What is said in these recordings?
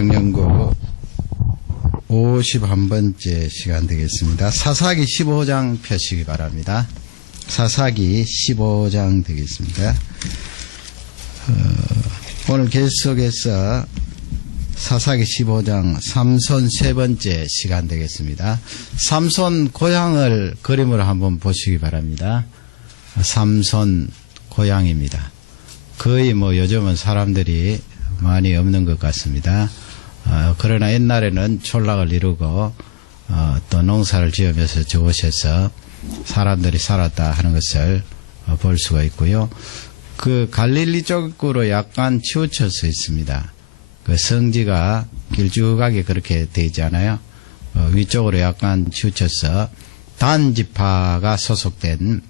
성경연구 51번째 시간 되겠습니다. 사사기 15장 펴시기 바랍니다. 사사기 15장 되겠습니다. 오늘 계속해서 사사기 15장 삼손 세 번째 시간 되겠습니다. 삼손 고향을 그림으로 한번 보시기 바랍니다. 삼손 고향입니다. 거의 요즘은 사람들이 많이 없는 것 같습니다. 그러나 옛날에는 촌락을 이루고 또 농사를 지으면서 저곳에서 사람들이 살았다 하는 것을 볼 수가 있고요. 그 갈릴리 쪽으로 약간 치우쳐서 있습니다. 그 성지가 길쭉하게 그렇게 되어 있잖아요. 위쪽으로 약간 치우쳐서 단 지파가 소속된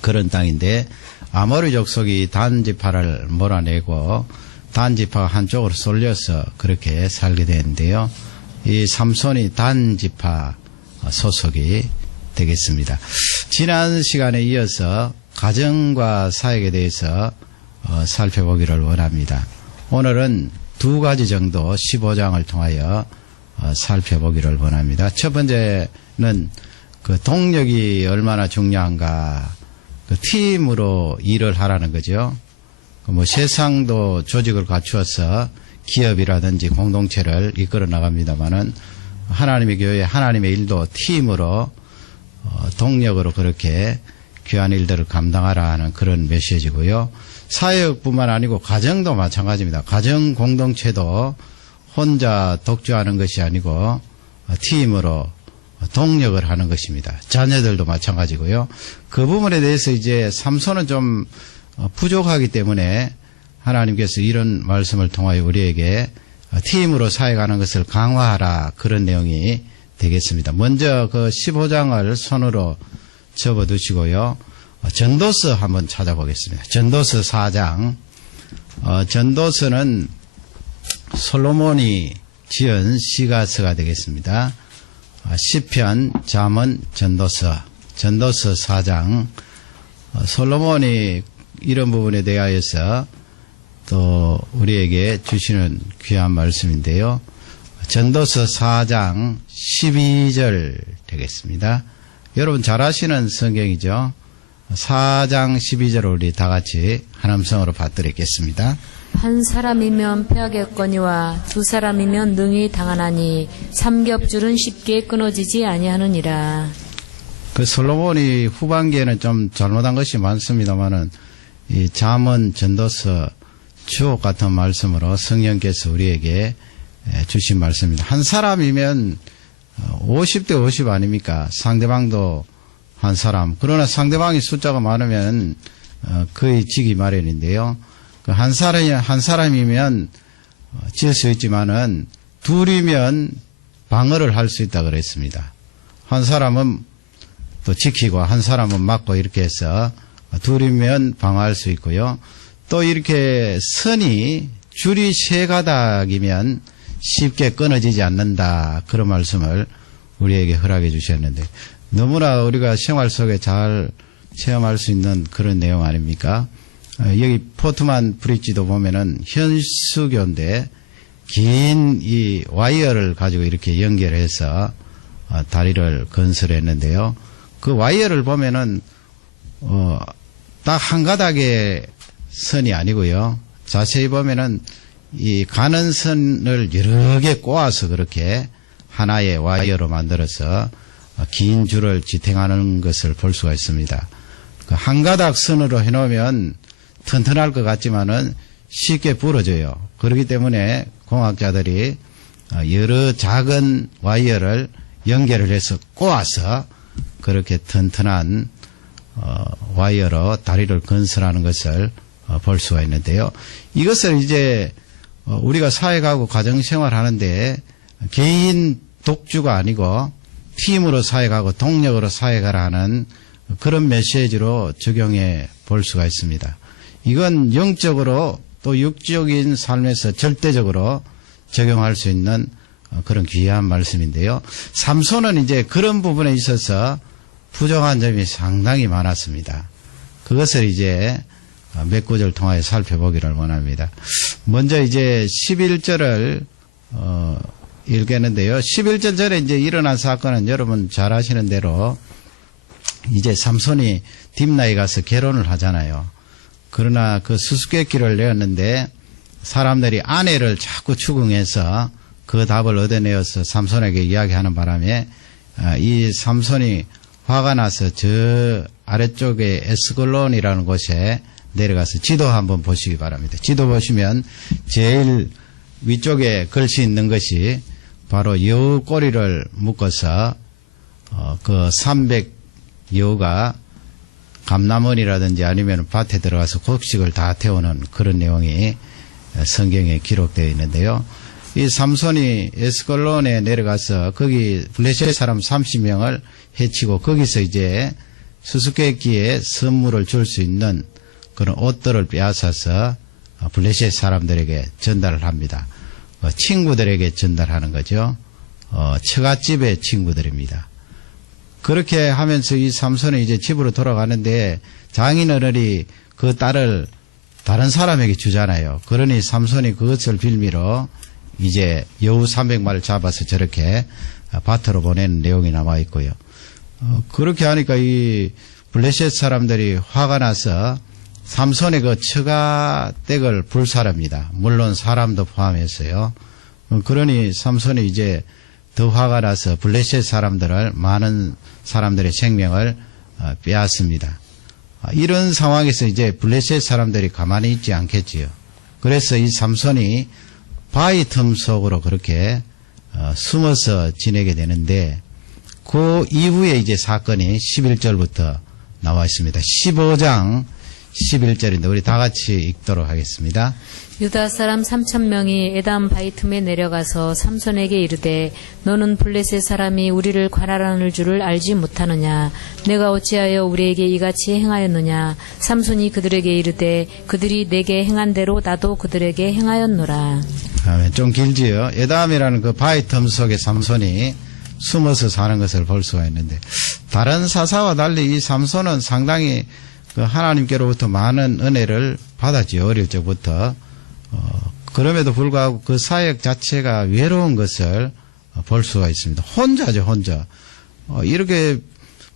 그런 땅인데 아모리 족속이 단 지파를 몰아내고 단 지파가 한쪽으로 쏠려서 그렇게 살게 되는데요. 이 삼손이 단 지파 소속이 되겠습니다. 지난 시간에 이어서 가정과 사역에 대해서 살펴보기를 원합니다. 오늘은 두 가지 정도 15장을 통하여 살펴보기를 원합니다. 첫 번째는 그 동력이 얼마나 중요한가, 그 팀으로 일을 하라는 거죠. 세상도 조직을 갖추어서 기업이라든지 공동체를 이끌어 나갑니다만은 하나님의 교회, 하나님의 일도 팀으로 동력으로 그렇게 귀한 일들을 감당하라 하는 그런 메시지고요. 사역뿐만 아니고 가정도 마찬가지입니다. 가정 공동체도 혼자 독주하는 것이 아니고 팀으로 동력을 하는 것입니다. 자녀들도 마찬가지고요. 그 부분에 대해서 이제 삼손은 좀 부족하기 때문에 하나님께서 이런 말씀을 통하여 우리에게 팀으로 사역하는 것을 강화하라, 그런 내용이 되겠습니다. 먼저 그 15장을 손으로 접어두시고요. 전도서 한번 찾아보겠습니다. 전도서 4장. 전도서는 솔로몬이 지은 시가서가 되겠습니다. 시편, 잠언, 전도서 4장. 솔로몬이 이런 부분에 대하여서 또 우리에게 주시는 귀한 말씀인데요. 전도서 4장 12절 되겠습니다. 여러분 잘 아시는 성경이죠. 4장 12절을 우리 다 같이 한음성으로 받들겠습니다. 한 사람이면 패하겠거니와 두 사람이면 능히 당하나니 삼겹줄은 쉽게 끊어지지 아니하느니라. 그 솔로몬이 후반기에는 좀 잘못한 것이 많습니다만은 이 잠언, 전도서 주옥 같은 말씀으로 성령께서 우리에게 주신 말씀입니다. 한 사람이면 50대 50 아닙니까? 상대방도 한 사람. 그러나 상대방이 숫자가 많으면 거의 지기 마련인데요. 한 사람이면 질 수 있지만은 둘이면 방어를 할 수 있다 그랬습니다. 한 사람은 또 지키고 한 사람은 막고 이렇게 해서 둘이면 방어할 수 있고요. 또 이렇게 줄이 세 가닥이면 쉽게 끊어지지 않는다, 그런 말씀을 우리에게 허락해 주셨는데 너무나 우리가 생활 속에 잘 체험할 수 있는 그런 내용 아닙니까? 여기 포트만 브릿지도 보면은 현수교인데 긴 이 와이어를 가지고 이렇게 연결해서 다리를 건설했는데요. 그 와이어를 보면은 딱 한 가닥의 선이 아니고요. 자세히 보면은 이 가는 선을 여러 개 꼬아서 그렇게 하나의 와이어로 만들어서 긴 줄을 지탱하는 것을 볼 수가 있습니다. 그 한 가닥 선으로 해놓으면 튼튼할 것 같지만은 쉽게 부러져요. 그렇기 때문에 공학자들이 여러 작은 와이어를 연결을 해서 꼬아서 그렇게 튼튼한 와이어로 다리를 건설하는 것을 볼 수가 있는데요. 이것을 이제 우리가 사역하고 가정생활 하는데 개인 독주가 아니고 팀으로 사역하고 동력으로 사역하라 하는 그런 메시지로 적용해 볼 수가 있습니다. 이건 영적으로 또 육적인 삶에서 절대적으로 적용할 수 있는 그런 귀한 말씀인데요. 삼손은 이제 그런 부분에 있어서 부족한 점이 상당히 많았습니다. 그것을 이제 몇 구절 통하여 살펴보기를 원합니다. 먼저 이제 11절을 읽겠는데요. 11절 전에 이제 일어난 사건은 여러분 잘 아시는 대로 이제 삼손이 딥나에 가서 결혼을 하잖아요. 그러나 그 수수께끼를 내었는데 사람들이 아내를 자꾸 추궁해서 그 답을 얻어내어서 삼손에게 이야기하는 바람에 이 삼손이 화가 나서 저 아래쪽에 에스골론이라는 곳에 내려가서 지도 한번 보시기 바랍니다. 지도 보시면 제일 위쪽에 글씨 있는 것이 바로 여우 꼬리를 묶어서 그 300여우가 감남원이라든지 아니면 밭에 들어가서 곡식을 다 태우는 그런 내용이 성경에 기록되어 있는데요. 이 삼손이 에스골론에 내려가서 거기 블레셋 사람 30명을 해치고 거기서 이제 수수께끼에 선물을 줄 수 있는 그런 옷들을 빼앗아서 블레셋 사람들에게 전달을 합니다. 친구들에게 전달하는 거죠. 처갓집의 친구들입니다. 그렇게 하면서 이 삼손이 이제 집으로 돌아가는데 장인어른이 그 딸을 다른 사람에게 주잖아요. 그러니 삼손이 그것을 빌미로 이제 여우 300마리를 잡아서 저렇게 밭으로 보내는 내용이 남아 있고요. 그렇게 하니까 이 블레셋 사람들이 화가 나서 삼손의 그 처가댁을 불살합니다. 물론 사람도 포함해서요. 그러니 삼손이 이제 더 화가 나서 블레셋 사람들을 많은 사람들의 생명을 빼앗습니다. 이런 상황에서 이제 블레셋 사람들이 가만히 있지 않겠지요. 그래서 이 삼손이 바위 틈 속으로 그렇게 숨어서 지내게 되는데 그 이후에 이제 사건이 11절부터 나와 있습니다. 15장 11절인데 우리 다 같이 읽도록 하겠습니다. 유다 사람 3,000명이 에담 바위 틈에 내려가서 삼손에게 이르되 너는 블레셋 사람이 우리를 관할하는 줄을 알지 못하느냐. 내가 어찌하여 우리에게 이같이 행하였느냐. 삼손이 그들에게 이르되 그들이 내게 행한 대로 나도 그들에게 행하였노라. 좀 길지요. 에담이라는 그 바위 틈 속에 삼손이 숨어서 사는 것을 볼 수가 있는데 다른 사사와 달리 이 삼손은 상당히 그 하나님께로부터 많은 은혜를 받았지요. 어릴 적부터. 그럼에도 불구하고 그 사역 자체가 외로운 것을 볼 수가 있습니다. 혼자죠, 혼자. 이렇게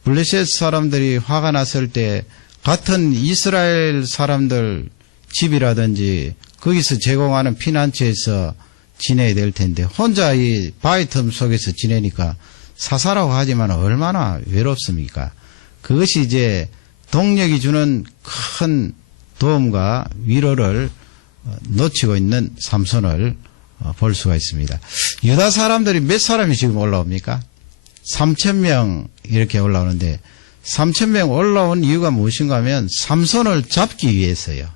블레셋 사람들이 화가 났을 때 같은 이스라엘 사람들 집이라든지 거기서 제공하는 피난처에서 지내야 될 텐데 혼자 이 바위 틈 속에서 지내니까 사사라고 하지만 얼마나 외롭습니까? 그것이 이제 동력이 주는 큰 도움과 위로를 놓치고 있는 삼손을 볼 수가 있습니다. 유다 사람들이 몇 사람이 지금 올라옵니까? 3,000명 이렇게 올라오는데 3,000명 올라온 이유가 무엇인가 하면 삼손을 잡기 위해서요.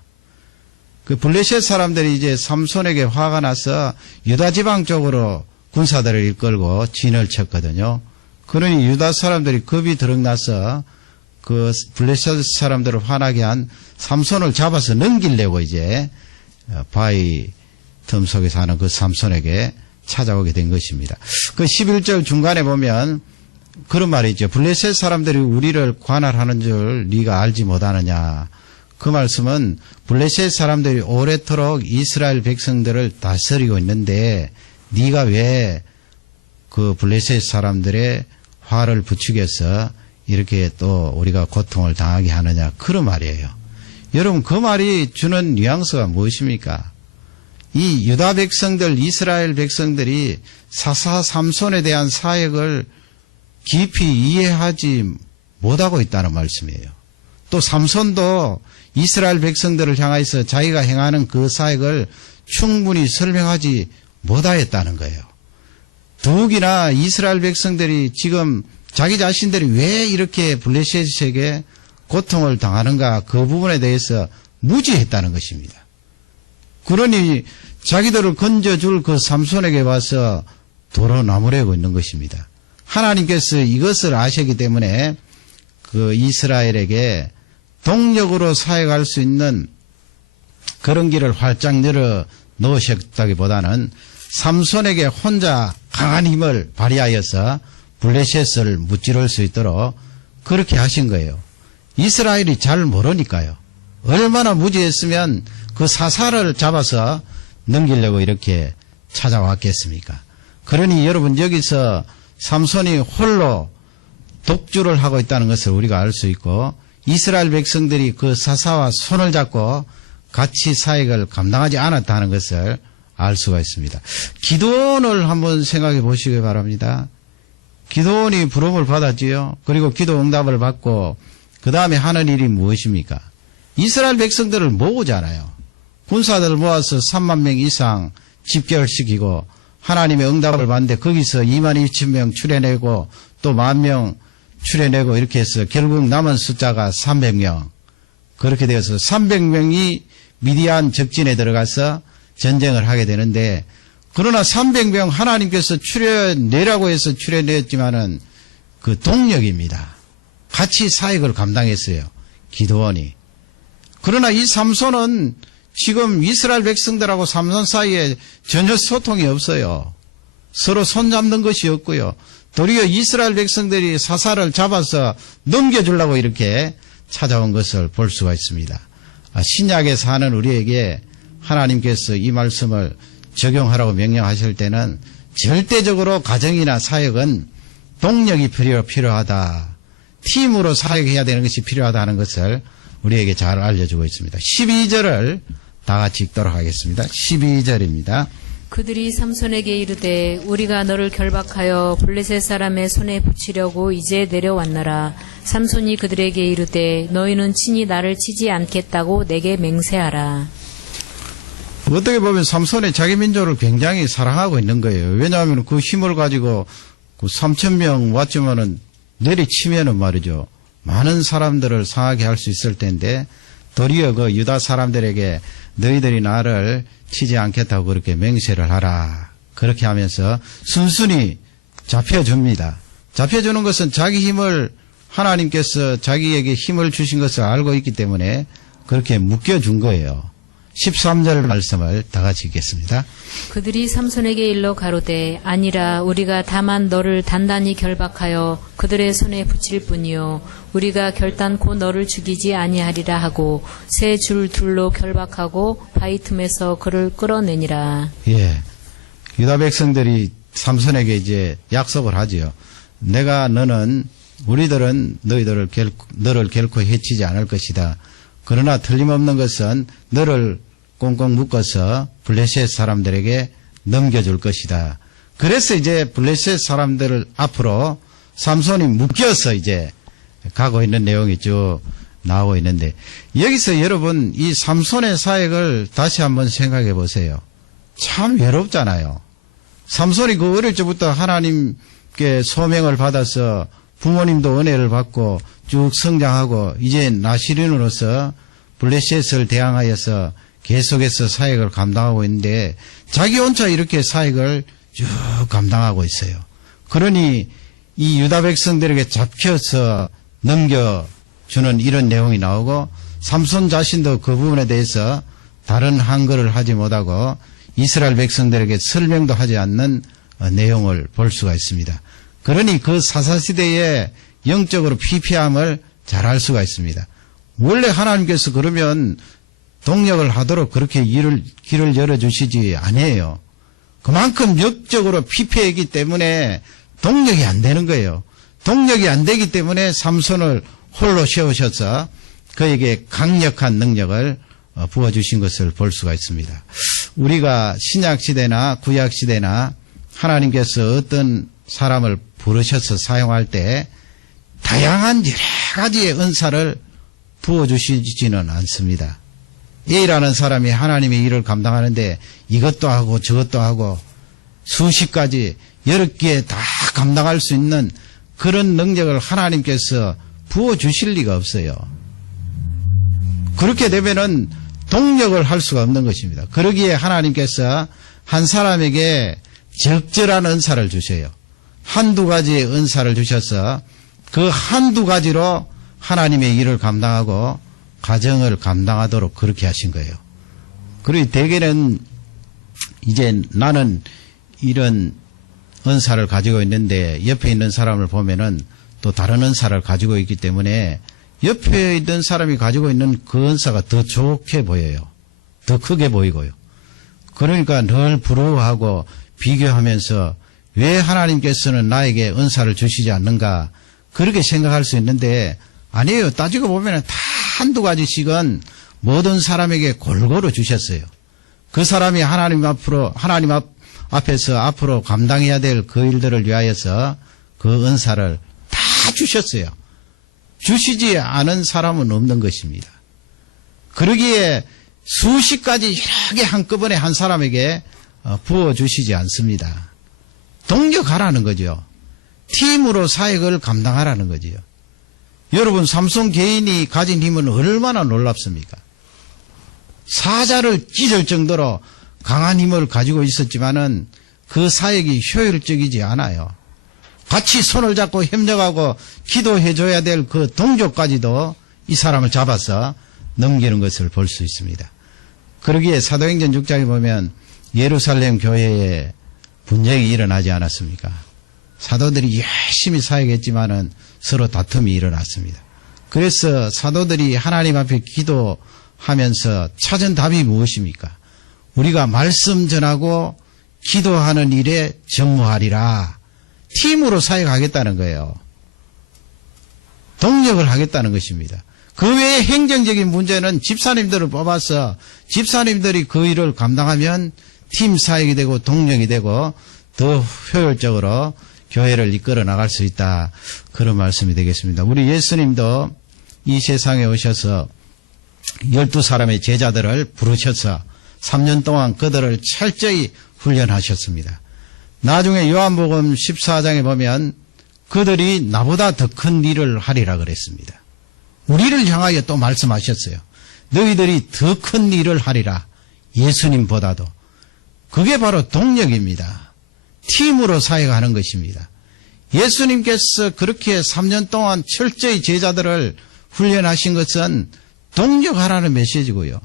그 블레셋 사람들이 이제 삼손에게 화가 나서 유다 지방 쪽으로 군사들을 이끌고 진을 쳤거든요. 그러니 유다 사람들이 겁이 들어나서 그 블레셋 사람들을 화나게 한 삼손을 잡아서 넘기려고 이제 바위 틈 속에 사는 그 삼손에게 찾아오게 된 것입니다. 그 11절 중간에 보면 그런 말이 있죠. 블레셋 사람들이 우리를 관할하는 줄 네가 알지 못하느냐. 그 말씀은 블레셋 사람들이 오래도록 이스라엘 백성들을 다스리고 있는데 네가 왜 그 블레셋 사람들의 화를 부추겨서 이렇게 또 우리가 고통을 당하게 하느냐. 그런 말이에요. 여러분 그 말이 주는 뉘앙스가 무엇입니까? 이 유다 백성들, 이스라엘 백성들이 사사 삼손에 대한 사역을 깊이 이해하지 못하고 있다는 말씀이에요. 또 삼손도 이스라엘 백성들을 향해서 자기가 행하는 그 사역을 충분히 설명하지 못하였다는 거예요. 더욱이나 이스라엘 백성들이 지금 자기 자신들이 왜 이렇게 블레셋에게 고통을 당하는가 그 부분에 대해서 무지했다는 것입니다. 그러니 자기들을 건져줄 그 삼손에게 와서 도로 나무래고 있는 것입니다. 하나님께서 이것을 아시기 때문에 그 이스라엘에게 동력으로 사역할 수 있는 그런 길을 활짝 열어 놓으셨다기보다는 삼손에게 혼자 강한 힘을 발휘하여서 블레셋을 무찌를 수 있도록 그렇게 하신 거예요. 이스라엘이 잘 모르니까요. 얼마나 무지했으면 그 사사를 잡아서 넘기려고 이렇게 찾아왔겠습니까? 그러니 여러분 여기서 삼손이 홀로 독주를 하고 있다는 것을 우리가 알 수 있고 이스라엘 백성들이 그 사사와 손을 잡고 같이 사역을 감당하지 않았다는 것을 알 수가 있습니다. 기도원을 한번 생각해 보시기 바랍니다. 기도원이 부름을 받았지요. 그리고 기도 응답을 받고 그 다음에 하는 일이 무엇입니까? 이스라엘 백성들을 모으잖아요. 군사들을 모아서 3만 명 이상 집결시키고 하나님의 응답을 받는데 거기서 2만 2천 명 추려내고 또 10,000명 추려내고 이렇게 해서 결국 남은 숫자가 300명. 그렇게 되어서 300명이 미디안 적진에 들어가서 전쟁을 하게 되는데 그러나 300명 하나님께서 추려내라고 해서 추려냈지만은 그 동력입니다. 같이 사역을 감당했어요. 기도원이. 그러나 이 삼손은 지금 이스라엘 백성들하고 삼손 사이에 전혀 소통이 없어요. 서로 손잡는 것이 없고요. 도리어 이스라엘 백성들이 사사를 잡아서 넘겨주려고 이렇게 찾아온 것을 볼 수가 있습니다. 신약에 사는 우리에게 하나님께서 이 말씀을 적용하라고 명령하실 때는 절대적으로 가정이나 사역은 동력이 필요하다. 팀으로 사역해야 되는 것이 필요하다는 것을 우리에게 잘 알려주고 있습니다. 12절을 다 같이 읽도록 하겠습니다. 12절입니다. 그들이 삼손에게 이르되 우리가 너를 결박하여 블레셋 사람의 손에 붙이려고 이제 내려왔노라. 삼손이 그들에게 이르되 너희는 친히 나를 치지 않겠다고 내게 맹세하라. 어떻게 보면 삼손이 자기 민족을 굉장히 사랑하고 있는 거예요. 왜냐하면 그 힘을 가지고 그 3,000명 왔지만은 내리치면은 말이죠. 많은 사람들을 상하게 할 수 있을 텐데 도리어 그 유다 사람들에게 너희들이 나를 치지 않겠다고 그렇게 맹세를 하라. 그렇게 하면서 순순히 잡혀줍니다. 잡혀주는 것은 자기 힘을 하나님께서 자기에게 힘을 주신 것을 알고 있기 때문에 그렇게 묶여준 거예요. 13절 말씀을 다 같이 읽겠습니다. 그들이 삼손에게 일러 가로되 아니라 우리가 다만 너를 단단히 결박하여 그들의 손에 붙일 뿐이요 우리가 결단코 너를 죽이지 아니하리라 하고 세 줄 둘로 결박하고 바위 틈에서 그를 끌어내니라. 예, 유다 백성들이 삼손에게 이제 약속을 하지요. 우리들은 너를 결코 해치지 않을 것이다. 그러나 틀림없는 것은 너를 꽁꽁 묶어서 블레셋 사람들에게 넘겨줄 것이다. 그래서 이제 블레셋 사람들을 앞으로 삼손이 묶여서 이제 가고 있는 내용이 쭉 나오고 있는데 여기서 여러분 이 삼손의 사역을 다시 한번 생각해 보세요. 참 외롭잖아요. 삼손이 그 어릴 적부터 하나님께 소명을 받아서 부모님도 은혜를 받고 쭉 성장하고 이제 나시린으로서 블레셋을 대항하여서 계속해서 사역을 감당하고 있는데 자기 혼자 이렇게 사역을 쭉 감당하고 있어요. 그러니 이 유다 백성들에게 잡혀서 넘겨주는 이런 내용이 나오고 삼손 자신도 그 부분에 대해서 다른 한글을 하지 못하고 이스라엘 백성들에게 설명도 하지 않는 내용을 볼 수가 있습니다. 그러니 그 사사시대의 영적으로 피폐함을 잘 알 수가 있습니다. 원래 하나님께서 그러면 동력을 하도록 그렇게 길을 열어주시지 아니에요. 그만큼 영적으로 피폐했기 때문에 동력이 안 되는 거예요. 동력이 안 되기 때문에 삼손을 홀로 세우셔서 그에게 강력한 능력을 부어주신 것을 볼 수가 있습니다. 우리가 신약시대나 구약시대나 하나님께서 어떤 사람을 부르셔서 사용할 때 다양한 여러 가지의 은사를 부어주시지는 않습니다. A라는 사람이 하나님의 일을 감당하는데 이것도 하고 저것도 하고 수십 가지 여러 개 다 감당할 수 있는 그런 능력을 하나님께서 부어주실 리가 없어요. 그렇게 되면은 동력을 할 수가 없는 것입니다. 그러기에 하나님께서 한 사람에게 적절한 은사를 주셔요. 한두 가지의 은사를 주셔서 그 한두 가지로 하나님의 일을 감당하고 가정을 감당하도록 그렇게 하신 거예요. 그리고 대개는 이제 나는 이런 은사를 가지고 있는데 옆에 있는 사람을 보면은 또 다른 은사를 가지고 있기 때문에 옆에 있는 사람이 가지고 있는 그 은사가 더 좋게 보여요. 더 크게 보이고요. 그러니까 늘 부러워하고 비교하면서 왜 하나님께서는 나에게 은사를 주시지 않는가 그렇게 생각할 수 있는데 아니에요. 따지고 보면 다 한두 가지씩은 모든 사람에게 골고루 주셨어요. 그 사람이 하나님 앞에서 앞으로 감당해야 될 그 일들을 위하여서 그 은사를 다 주셨어요. 주시지 않은 사람은 없는 것입니다. 그러기에 수십 가지 여러 개 한꺼번에 한 사람에게 부어주시지 않습니다. 동력하라는 거죠. 팀으로 사역을 감당하라는 거지요. 여러분 삼손 개인이 가진 힘은 얼마나 놀랍습니까? 사자를 찢을 정도로 강한 힘을 가지고 있었지만은 그 사역이 효율적이지 않아요. 같이 손을 잡고 협력하고 기도해줘야 될 그 동족까지도 이 사람을 잡아서 넘기는 것을 볼 수 있습니다. 그러기에 사도행전 6장에 보면 예루살렘 교회에 분쟁이 일어나지 않았습니까? 사도들이 열심히 사역했지만은 서로 다툼이 일어났습니다. 그래서 사도들이 하나님 앞에 기도하면서 찾은 답이 무엇입니까? 우리가 말씀 전하고 기도하는 일에 전무하리라. 팀으로 사역하겠다는 거예요. 동력을 하겠다는 것입니다. 그 외에 행정적인 문제는 집사님들을 뽑아서 집사님들이 그 일을 감당하면 팀 사역이 되고 동력이 되고 더 효율적으로 교회를 이끌어 나갈 수 있다. 그런 말씀이 되겠습니다. 우리 예수님도 이 세상에 오셔서 12사람의 제자들을 부르셔서 3년 동안 그들을 철저히 훈련하셨습니다. 나중에 요한복음 14장에 보면 그들이 나보다 더 큰 일을 하리라 그랬습니다. 우리를 향하여 또 말씀하셨어요. 너희들이 더 큰 일을 하리라. 예수님보다도. 그게 바로 동력입니다. 팀으로 사역하는 것입니다. 예수님께서 그렇게 3년 동안 철저히 제자들을 훈련하신 것은 동력하라는 메시지고요.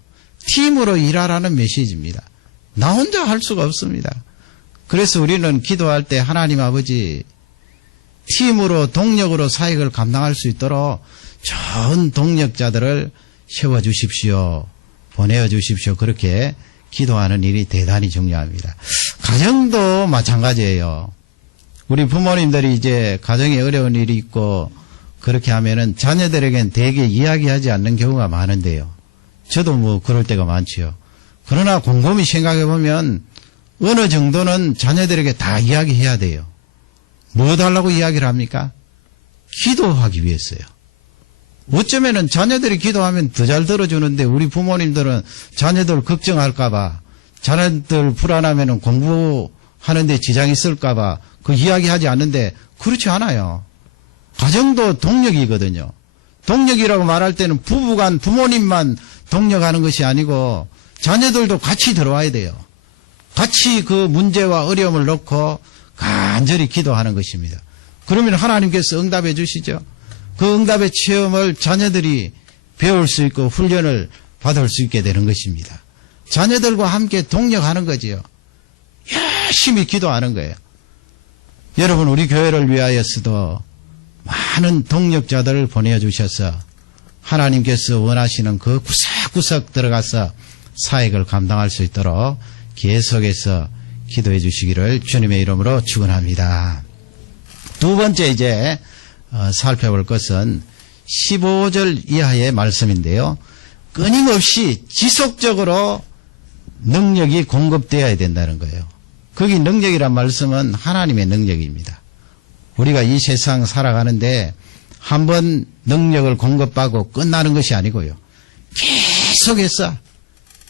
팀으로 일하라는 메시지입니다. 나 혼자 할 수가 없습니다. 그래서 우리는 기도할 때 하나님 아버지 팀으로 동력으로 사역을 감당할 수 있도록 좋은 동력자들을 세워주십시오. 보내어주십시오. 그렇게 기도하는 일이 대단히 중요합니다. 가정도 마찬가지예요. 우리 부모님들이 이제 가정에 어려운 일이 있고 그렇게 하면은 자녀들에겐 대개 이야기하지 않는 경우가 많은데요. 저도 뭐 그럴 때가 많지요. 그러나 곰곰이 생각해 보면 어느 정도는 자녀들에게 다 이야기해야 돼요. 뭐 달라고 이야기를 합니까? 기도하기 위해서요. 어쩌면은 자녀들이 기도하면 더 잘 들어주는데 우리 부모님들은 자녀들 걱정할까봐 자녀들 불안하면은 공부하는데 지장이 있을까봐 그 이야기하지 않는데 그렇지 않아요. 가정도 동력이거든요. 동력이라고 말할 때는 부부간 부모님만 동력하는 것이 아니고 자녀들도 같이 들어와야 돼요. 같이 그 문제와 어려움을 놓고 간절히 기도하는 것입니다. 그러면 하나님께서 응답해 주시죠. 그 응답의 체험을 자녀들이 배울 수 있고 훈련을 받을 수 있게 되는 것입니다. 자녀들과 함께 동력하는 거지요. 열심히 기도하는 거예요. 여러분 우리 교회를 위하여서도 많은 동력자들을 보내주셔서 하나님께서 원하시는 그 구석구석 들어가서 사역을 감당할 수 있도록 계속해서 기도해 주시기를 주님의 이름으로 축원합니다. 두 번째 이제 살펴볼 것은 15절 이하의 말씀인데요. 끊임없이 지속적으로 능력이 공급되어야 된다는 거예요. 거기 능력이란 말씀은 하나님의 능력입니다. 우리가 이 세상 살아가는데 한번 능력을 공급받고 끝나는 것이 아니고요. 계속해서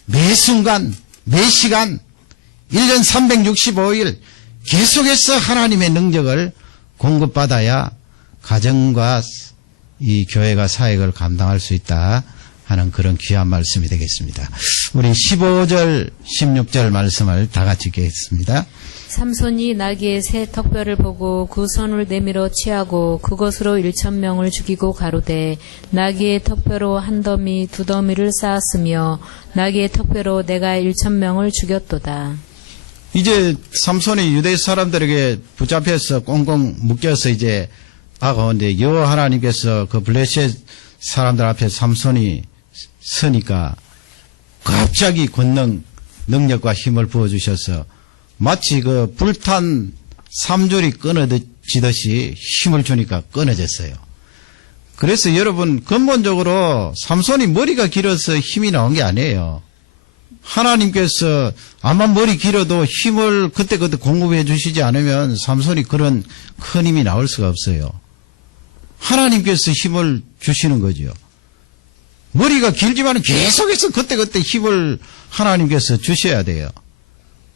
매 순간, 매 시간, 1년 365일 계속해서 하나님의 능력을 공급받아야 가정과 이 교회가 사역을 감당할 수 있다 하는 그런 귀한 말씀이 되겠습니다. 우리 15절, 16절 말씀을 다 같이 읽겠습니다. 삼손이 나귀의 새 턱뼈를 보고 그 손을 내밀어 취하고 그것으로 1,000명을 죽이고 가로되 나귀의 턱뼈로 한 더미 두 더미를 쌓았으며 나귀의 턱뼈로 내가 1,000명을 죽였도다. 이제 삼손이 유대 사람들에게 붙잡혀서 꽁꽁 묶여서 이제 다가오는데 여호와 하나님께서 그 블레셋 사람들 앞에 삼손이 서니까 갑자기 권능 능력과 힘을 부어주셔서 마치 그 불탄 삼줄이 끊어지듯이 힘을 주니까 끊어졌어요. 그래서 여러분 근본적으로 삼손이 머리가 길어서 힘이 나온 게 아니에요. 하나님께서 아마 머리 길어도 힘을 그때그때 공급해 주시지 않으면 삼손이 그런 큰 힘이 나올 수가 없어요. 하나님께서 힘을 주시는 거죠. 머리가 길지만 계속해서 그때그때 힘을 하나님께서 주셔야 돼요.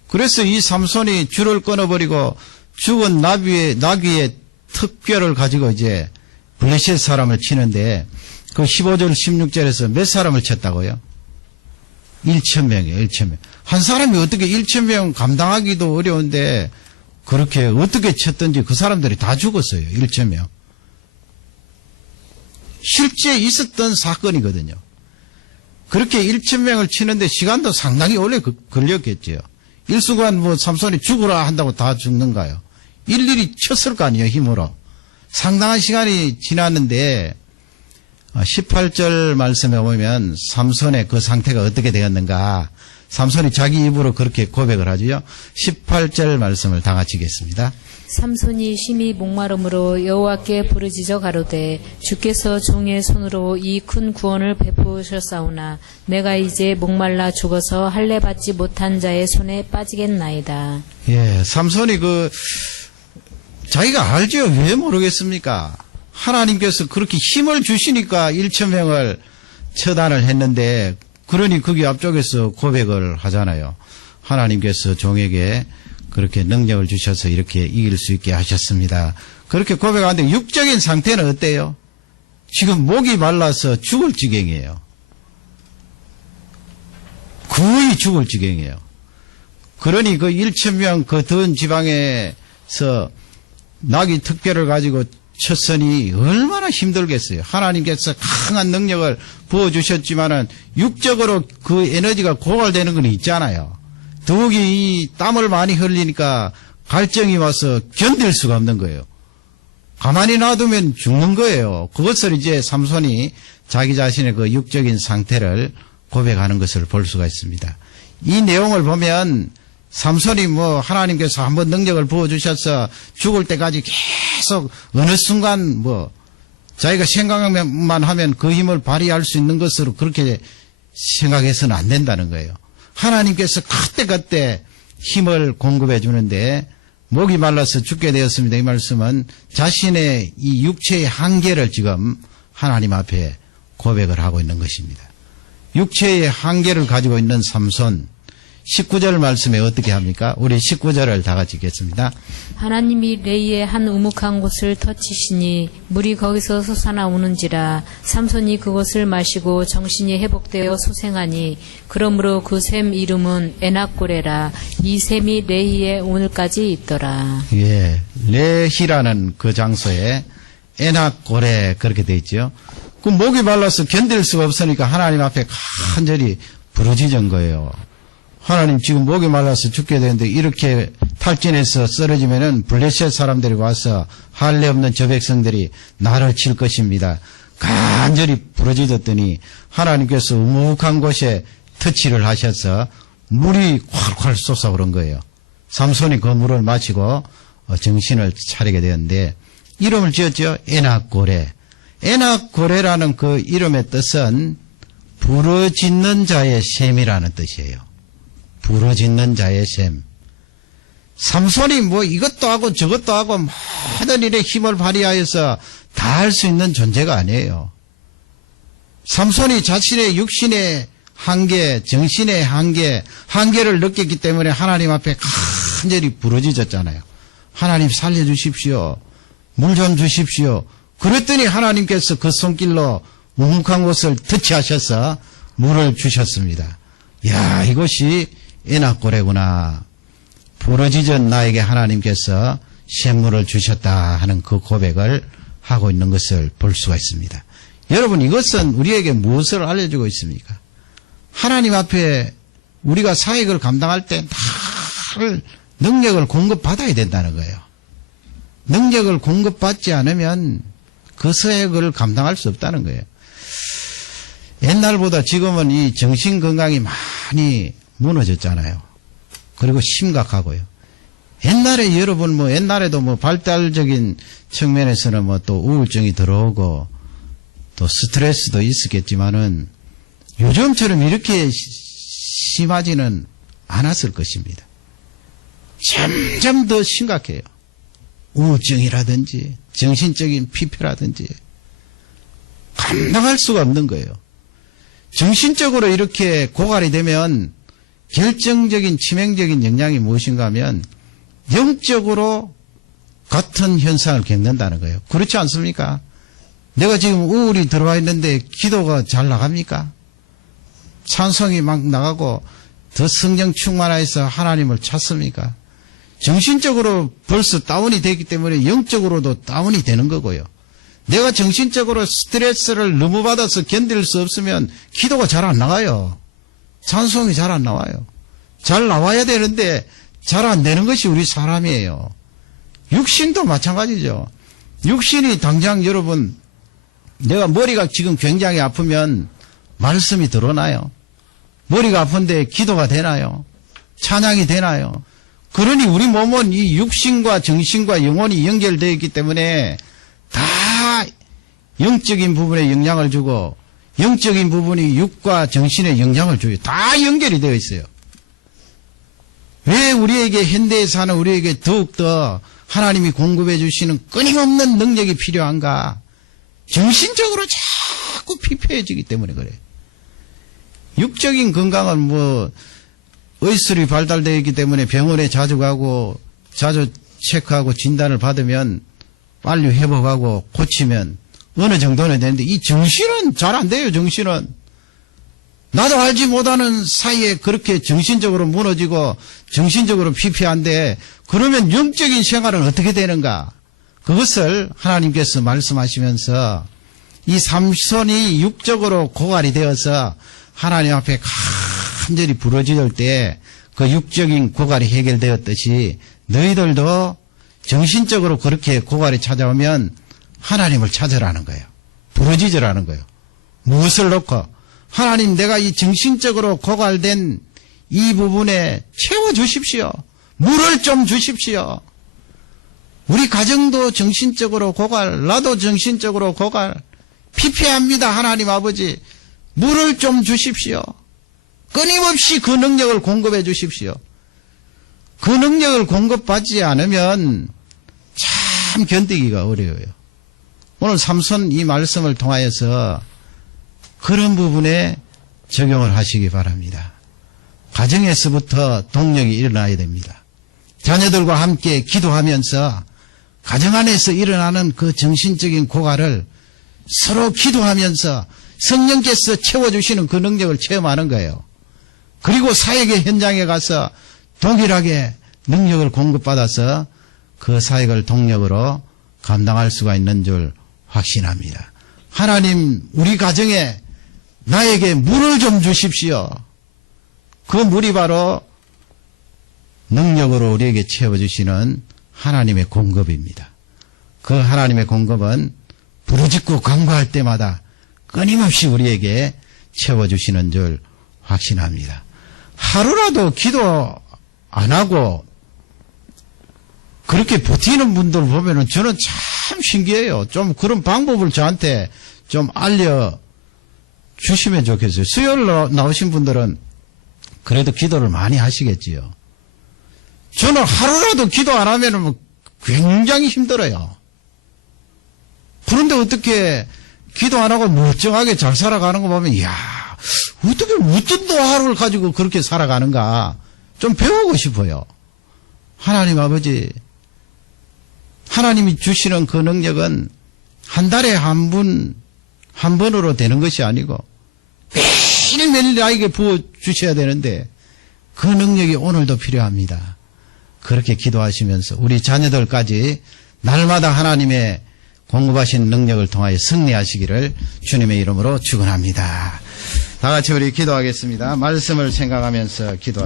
그래서 이 삼손이 줄을 끊어버리고 죽은 나귀의 턱뼈를 가지고 이제 블레셋 사람을 치는데 그 15절 16절에서 몇 사람을 쳤다고요? 1,000명이에요. 1,000명. 한 사람이 어떻게 1,000명 감당하기도 어려운데 그렇게 어떻게 쳤든지 그 사람들이 다 죽었어요. 1,000명. 실제 있었던 사건이거든요. 그렇게 1,000명을 치는데 시간도 상당히 오래 걸렸겠죠. 일순간 뭐 삼손이 죽으라 한다고 다 죽는가요? 일일이 쳤을 거 아니에요, 힘으로. 상당한 시간이 지났는데 18절 말씀에 보면 삼손의 그 상태가 어떻게 되었는가. 삼손이 자기 입으로 그렇게 고백을 하죠. 18절 말씀을 다 같이 읽겠습니다. 삼손이 심히 목마름으로 여호와께 부르짖어 가로되 주께서 종의 손으로 이 큰 구원을 베푸셨사오나 내가 이제 목말라 죽어서 할례 받지 못한 자의 손에 빠지겠나이다. 예, 삼손이 자기가 알죠. 왜 모르겠습니까? 하나님께서 그렇게 힘을 주시니까 1,000명을 처단을 했는데 그러니 거기 앞쪽에서 고백을 하잖아요. 하나님께서 종에게 그렇게 능력을 주셔서 이렇게 이길 수 있게 하셨습니다. 그렇게 고백하는데 육적인 상태는 어때요? 지금 목이 말라서 죽을 지경이에요. 거의 죽을 지경이에요. 그러니 그 1,000명 그 더운 지방에서 나귀 턱뼈를 가지고 쳤으니 얼마나 힘들겠어요. 하나님께서 강한 능력을 부어주셨지만은 육적으로 그 에너지가 고갈되는 건 있잖아요. 더욱이 이 땀을 많이 흘리니까 갈증이 와서 견딜 수가 없는 거예요. 가만히 놔두면 죽는 거예요. 그것을 이제 삼손이 자기 자신의 그 육적인 상태를 고백하는 것을 볼 수가 있습니다. 이 내용을 보면 삼손이 하나님께서 한번 능력을 부어주셔서 죽을 때까지 계속 어느 순간 자기가 생각만 하면 그 힘을 발휘할 수 있는 것으로 그렇게 생각해서는 안 된다는 거예요. 하나님께서 그때 힘을 공급해 주는데 목이 말라서 죽게 되었습니다. 이 말씀은 자신의 이 육체의 한계를 지금 하나님 앞에 고백을 하고 있는 것입니다. 육체의 한계를 가지고 있는 삼손 19절 말씀에 어떻게 합니까? 우리 19절을 다 같이 읽겠습니다. 하나님이 레이의 한 우묵한 곳을 터치시니 물이 거기서 솟아나오는지라 삼손이 그곳을 마시고 정신이 회복되어 소생하니 그러므로 그 샘 이름은 에낙고레라. 이 샘이 레이에 오늘까지 있더라. 예, 레히라는 그 장소에 에낙고레 그렇게 돼 있죠. 그 목이 말라서 견딜 수가 없으니까 하나님 앞에 간절히 부르짖은 거예요. 하나님 지금 목이 말라서 죽게 되는데 이렇게 탈진해서 쓰러지면은 블레셋 사람들이 와서 할례 없는 저 백성들이 나를 칠 것입니다. 간절히 부르짖었더니 하나님께서 우묵한 곳에 터치를 하셔서 물이 콸콸 솟아오른 거예요. 삼손이 그 물을 마시고 정신을 차리게 되었는데 이름을 지었죠. 에낙고레. 에낙고레라는 그 이름의 뜻은 부르짖는 자의 셈이라는 뜻이에요. 부르짖는 자의 셈. 삼손이 이것도 하고 저것도 하고 모든 일에 힘을 발휘하여서 다 할 수 있는 존재가 아니에요. 삼손이 자신의 육신의 한계, 정신의 한계를 느꼈기 때문에 하나님 앞에 간절히 부르짖었잖아요. 하나님 살려주십시오. 물 좀 주십시오. 그랬더니 하나님께서 그 손길로 우묵한 곳을 터치하셔서 물을 주셨습니다. 야, 이것이 에낙고레구나. 부르짖은 나에게 하나님께서 샘물을 주셨다 하는 그 고백을 하고 있는 것을 볼 수가 있습니다. 여러분, 이것은 우리에게 무엇을 알려주고 있습니까? 하나님 앞에 우리가 사역을 감당할 때 늘 능력을 공급받아야 된다는 거예요. 능력을 공급받지 않으면 그 사역을 감당할 수 없다는 거예요. 옛날보다 지금은 이 정신 건강이 많이 무너졌잖아요. 그리고 심각하고요. 옛날에 여러분 옛날에도 발달적인 측면에서는 또 우울증이 들어오고 또 스트레스도 있었겠지만은 요즘처럼 이렇게 심하지는 않았을 것입니다. 점점 더 심각해요. 우울증이라든지 정신적인 피폐라든지 감당할 수가 없는 거예요. 정신적으로 이렇게 고갈이 되면 결정적인 치명적인 영향이 무엇인가 하면 영적으로 같은 현상을 겪는다는 거예요. 그렇지 않습니까? 내가 지금 우울이 들어와 있는데 기도가 잘 나갑니까? 찬송이 막 나가고 더 성령 충만해서 하나님을 찾습니까? 정신적으로 벌써 다운이 되기 때문에 영적으로도 다운이 되는 거고요. 내가 정신적으로 스트레스를 너무 받아서 견딜 수 없으면 기도가 잘 안 나가요. 찬송이 잘 안 나와요. 잘 나와야 되는데 잘 안 되는 것이 우리 사람이에요. 육신도 마찬가지죠. 육신이 당장 여러분 내가 머리가 지금 굉장히 아프면 말씀이 드러나요. 머리가 아픈데 기도가 되나요? 찬양이 되나요? 그러니 우리 몸은 이 육신과 정신과 영혼이 연결되어 있기 때문에 다 영적인 부분에 영향을 주고 영적인 부분이 육과 정신에 영향을 줘요. 다 연결이 되어 있어요. 왜 우리에게 현대에 사는 우리에게 더욱더 하나님이 공급해 주시는 끊임없는 능력이 필요한가? 정신적으로 자꾸 피폐해지기 때문에 그래요. 육적인 건강은 의술이 발달되어 있기 때문에 병원에 자주 가고 자주 체크하고 진단을 받으면 빨리 회복하고 고치면 어느 정도는 되는데 이 정신은 잘 안 돼요. 정신은 나도 알지 못하는 사이에 그렇게 정신적으로 무너지고 정신적으로 피폐한데 그러면 영적인 생활은 어떻게 되는가? 그것을 하나님께서 말씀하시면서 이 삼손이 육적으로 고갈이 되어서 하나님 앞에 간절히 부르짖을 때 그 육적인 고갈이 해결되었듯이 너희들도 정신적으로 그렇게 고갈이 찾아오면 하나님을 찾으라는 거예요. 부르짖으라는 거예요. 무엇을 놓고? 하나님, 내가 이 정신적으로 고갈된 이 부분에 채워주십시오. 물을 좀 주십시오. 우리 가정도 정신적으로 고갈, 나도 정신적으로 고갈, 피폐합니다. 하나님 아버지, 물을 좀 주십시오. 끊임없이 그 능력을 공급해 주십시오. 그 능력을 공급받지 않으면 참 견디기가 어려워요. 오늘 삼손 이 말씀을 통하여서 그런 부분에 적용을 하시기 바랍니다. 가정에서부터 동력이 일어나야 됩니다. 자녀들과 함께 기도하면서 가정 안에서 일어나는 그 정신적인 고갈을 서로 기도하면서 성령께서 채워주시는 그 능력을 체험하는 거예요. 그리고 사역의 현장에 가서 동일하게 능력을 공급받아서 그 사역을 동력으로 감당할 수가 있는 줄 확신합니다. 하나님, 우리 가정에 나에게 물을 좀 주십시오. 그 물이 바로 능력으로 우리에게 채워주시는 하나님의 공급입니다. 그 하나님의 공급은 부르짖고 간구할 때마다 끊임없이 우리에게 채워주시는 줄 확신합니다. 하루라도 기도 안 하고 그렇게 버티는 분들 보면은 저는 참 신기해요. 좀 그런 방법을 저한테 좀 알려주시면 좋겠어요. 수요일 나오신 분들은 그래도 기도를 많이 하시겠지요. 저는 하루라도 기도 안 하면은 굉장히 힘들어요. 그런데 어떻게 기도 안 하고 멀쩡하게 잘 살아가는 거 보면, 이야, 어떻게 무튼도 하루를 가지고 그렇게 살아가는가 좀 배우고 싶어요. 하나님 아버지, 하나님이 주시는 그 능력은 한 달에 한 번으로 되는 것이 아니고 매일매일 나에게 부어주셔야 되는데 그 능력이 오늘도 필요합니다. 그렇게 기도하시면서 우리 자녀들까지 날마다 하나님의 공급하신 능력을 통하여 승리하시기를 주님의 이름으로 축원합니다. 다 같이 우리 기도하겠습니다. 말씀을 생각하면서 기도하겠습니다.